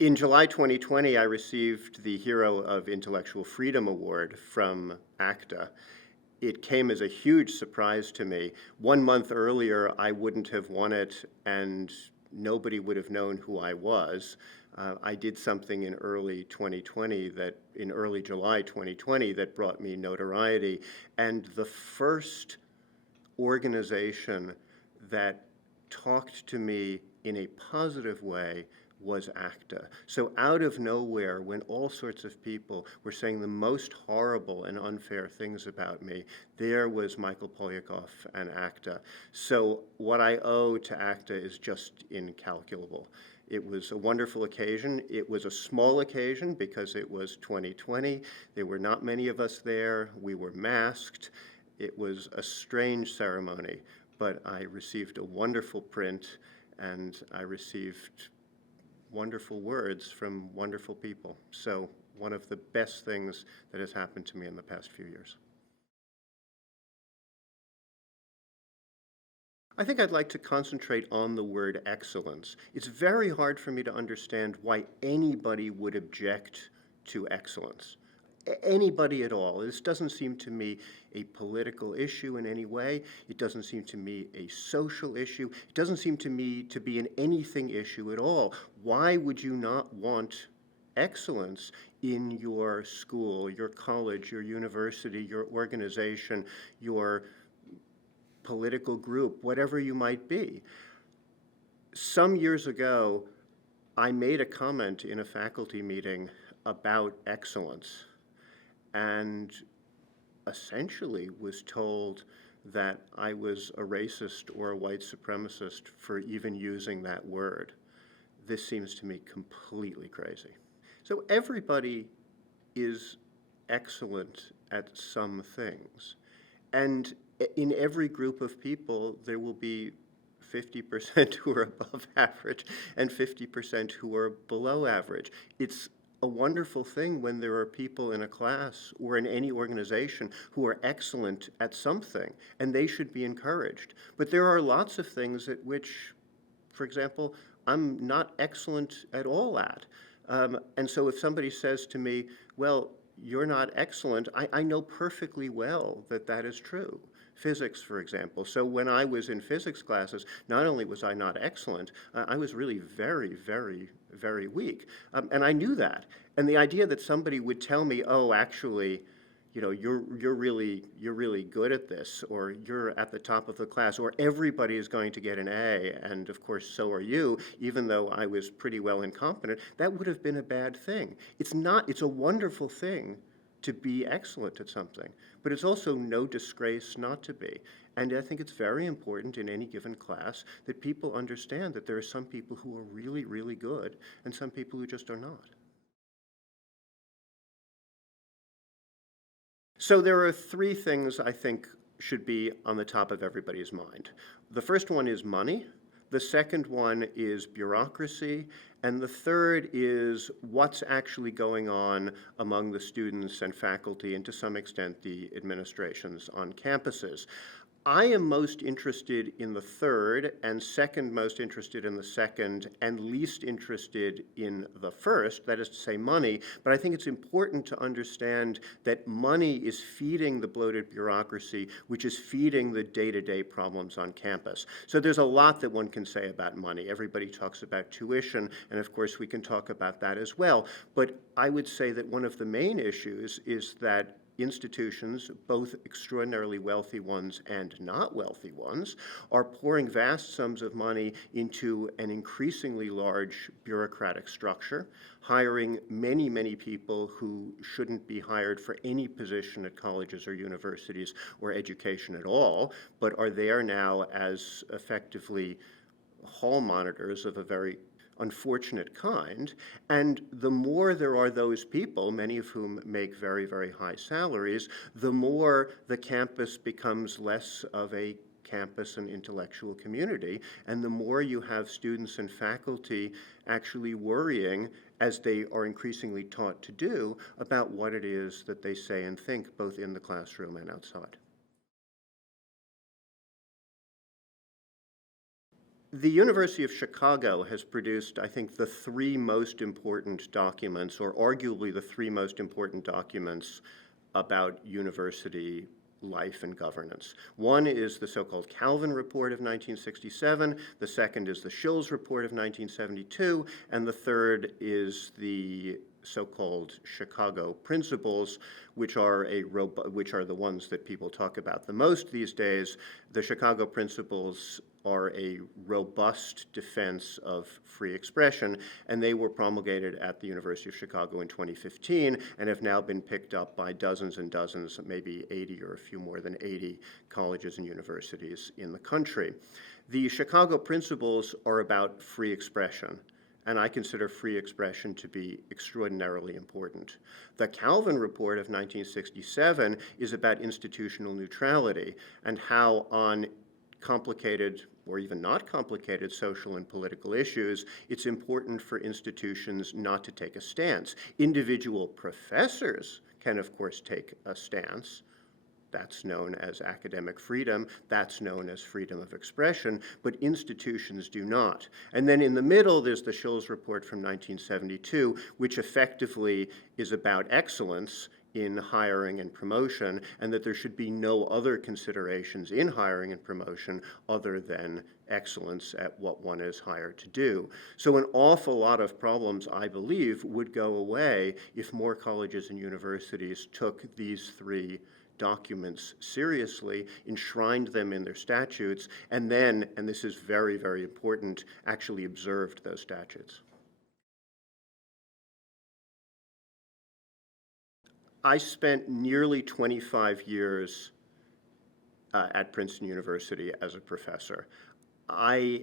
In July 2020, I received the Hero of Intellectual Freedom Award from ACTA. It came as a huge surprise to me. 1 month earlier, I wouldn't have won it, and nobody would have known who I was. I did something in early July 2020, that brought me notoriety. And the first organization that talked to me in a positive way was ACTA. So out of nowhere, when all sorts of people were saying the most horrible and unfair things about me, there was Michael Polyakov and ACTA. So what I owe to ACTA is just incalculable. It was a wonderful occasion. It was a small occasion because it was 2020. There were not many of us there. We were masked. It was a strange ceremony, but I received a wonderful print, and I received wonderful words from wonderful people. So one of the best things that has happened to me in the past few years. I think I'd like to concentrate on the word excellence. It's very hard for me to understand why anybody would object to excellence. Anybody at all. This doesn't seem to me a political issue in any way. It doesn't seem to me a social issue. It doesn't seem to me to be an anything issue at all. Why would you not want excellence in your school, your college, your university, your organization, your political group, whatever you might be? Some years ago, I made a comment in a faculty meeting about excellence, and essentially was told that I was a racist or a white supremacist for even using that word. This seems to me completely crazy. So everybody is excellent at some things. And in every group of people, there will be 50% who are above average and 50% who are below average. It's a wonderful thing when there are people in a class or in any organization who are excellent at something, and they should be encouraged. But there are lots of things at which, for example, I'm not excellent at all at. And so if somebody says to me, well, you're not excellent, I know perfectly well that that is true. Physics, for example. So when I was in physics classes, not only was I not excellent, I was really very, very, very weak. And I knew that. And the idea that somebody would tell me, oh, actually, you know, you're really good at this, or you're at the top of the class, or everybody is going to get an A, and of course so are you, even though I was pretty well incompetent, that would have been a bad thing. It's not, it's a wonderful thing to be excellent at something, but it's also no disgrace not to be. And I think it's very important in any given class that people understand that there are some people who are really, really good and some people who just are not. So there are three things I think should be on the top of everybody's mind. The first one is money. The second one is bureaucracy, and the third is what's actually going on among the students and faculty, and to some extent the administrations on campuses. I am most interested in the third, and second most interested in the second, and least interested in the first, that is to say money. But I think it's important to understand that money is feeding the bloated bureaucracy, which is feeding the day-to-day problems on campus. So there's a lot that one can say about money. Everybody talks about tuition, and of course we can talk about that as well. But I would say that one of the main issues is that institutions, both extraordinarily wealthy ones and not wealthy ones, are pouring vast sums of money into an increasingly large bureaucratic structure, hiring many, many people who shouldn't be hired for any position at colleges or universities or education at all, but are there now as effectively hall monitors of a very unfortunate kind. And the more there are those people, many of whom make very, very high salaries, the more the campus becomes less of a campus and intellectual community, and the more you have students and faculty actually worrying, as they are increasingly taught to do, about what it is that they say and think, both in the classroom and outside. The University of Chicago has produced, I think, the three most important documents, or arguably the three most important documents about university life and governance. One is the so-called Calvin Report of 1967, the second is the Schills Report of 1972, and the third is the so-called Chicago Principles, which are the ones that people talk about the most these days. The Chicago Principles are a robust defense of free expression, and they were promulgated at the University of Chicago in 2015 and have now been picked up by dozens and dozens, maybe 80 or a few more than 80 colleges and universities in the country. The Chicago Principles are about free expression, and I consider free expression to be extraordinarily important. The Calvin Report of 1967 is about institutional neutrality and how on complicated or even not complicated social and political issues, it's important for institutions not to take a stance. Individual professors can, of course, take a stance. That's known as academic freedom. That's known as freedom of expression, but institutions do not. And then in the middle, there's the Schills Report from 1972, which effectively is about excellence in hiring and promotion, and that there should be no other considerations in hiring and promotion other than excellence at what one is hired to do. So an awful lot of problems, I believe, would go away if more colleges and universities took these three documents seriously, enshrined them in their statutes, and then, and this is very, very important, actually observed those statutes. I spent nearly 25 years at Princeton University as a professor. I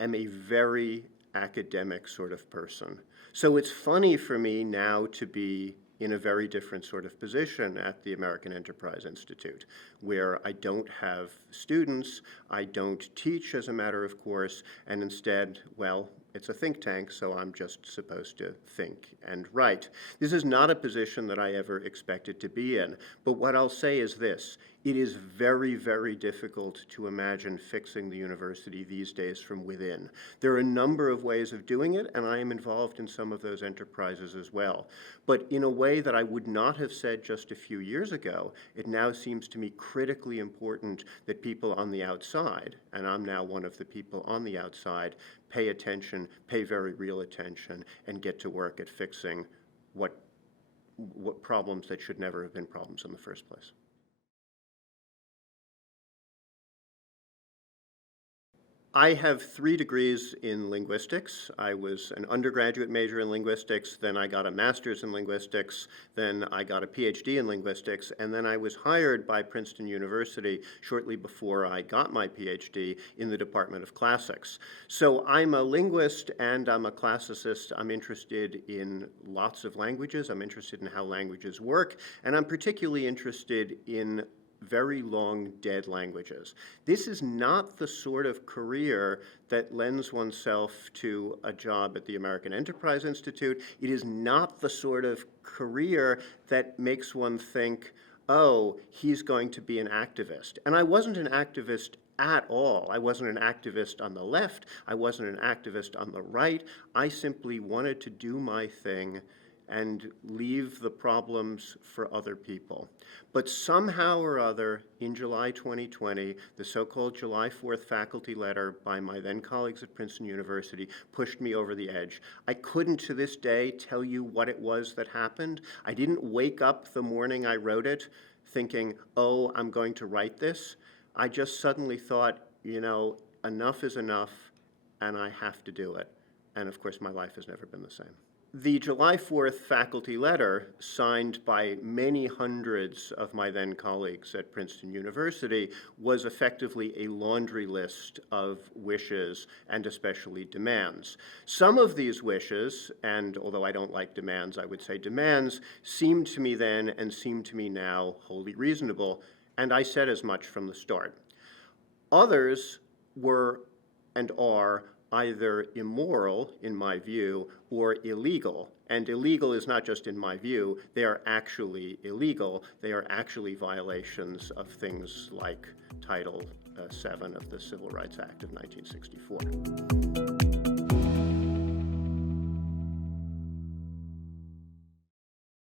am a very academic sort of person. So it's funny for me now to be in a very different sort of position at the American Enterprise Institute, where I don't have students, I don't teach as a matter of course, and instead, well, it's a think tank, so I'm just supposed to think and write. This is not a position that I ever expected to be in, but what I'll say is this: it is very, very difficult to imagine fixing the university these days from within. There are a number of ways of doing it, and I am involved in some of those enterprises as well. But in a way that I would not have said just a few years ago, it now seems to me critically important that people on the outside, and I'm now one of the people on the outside, pay attention, pay very real attention, and get to work at fixing what problems that should never have been problems in the first place. I have 3 degrees in linguistics. I was an undergraduate major in linguistics, then I got a master's in linguistics, then I got a Ph.D. in linguistics, and then I was hired by Princeton University shortly before I got my Ph.D. in the Department of Classics. So I'm a linguist and I'm a classicist. I'm interested in lots of languages. I'm interested in how languages work, and I'm particularly interested in very long dead languages. This is not the sort of career that lends oneself to a job at the American Enterprise Institute. It is not the sort of career that makes one think, oh, he's going to be an activist. And I wasn't an activist at all. I wasn't an activist on the left. I wasn't an activist on the right. I simply wanted to do my thing and leave the problems for other people. But somehow or other, in July 2020, the so-called July 4th faculty letter by my then colleagues at Princeton University pushed me over the edge. I couldn't to this day tell you what it was that happened. I didn't wake up the morning I wrote it thinking, oh, I'm going to write this. I just suddenly thought, you know, enough is enough, and I have to do it. And of course, my life has never been the same. The July 4th faculty letter, signed by many hundreds of my then colleagues at Princeton University, was effectively a laundry list of wishes and especially demands. Some of these wishes, and although I don't like demands, I would say demands, seemed to me then and seem to me now wholly reasonable, and I said as much from the start. Others were and are either immoral, in my view, or illegal. And illegal is not just in my view, they are actually illegal. They are actually violations of things like Title 7 of the Civil Rights Act of 1964.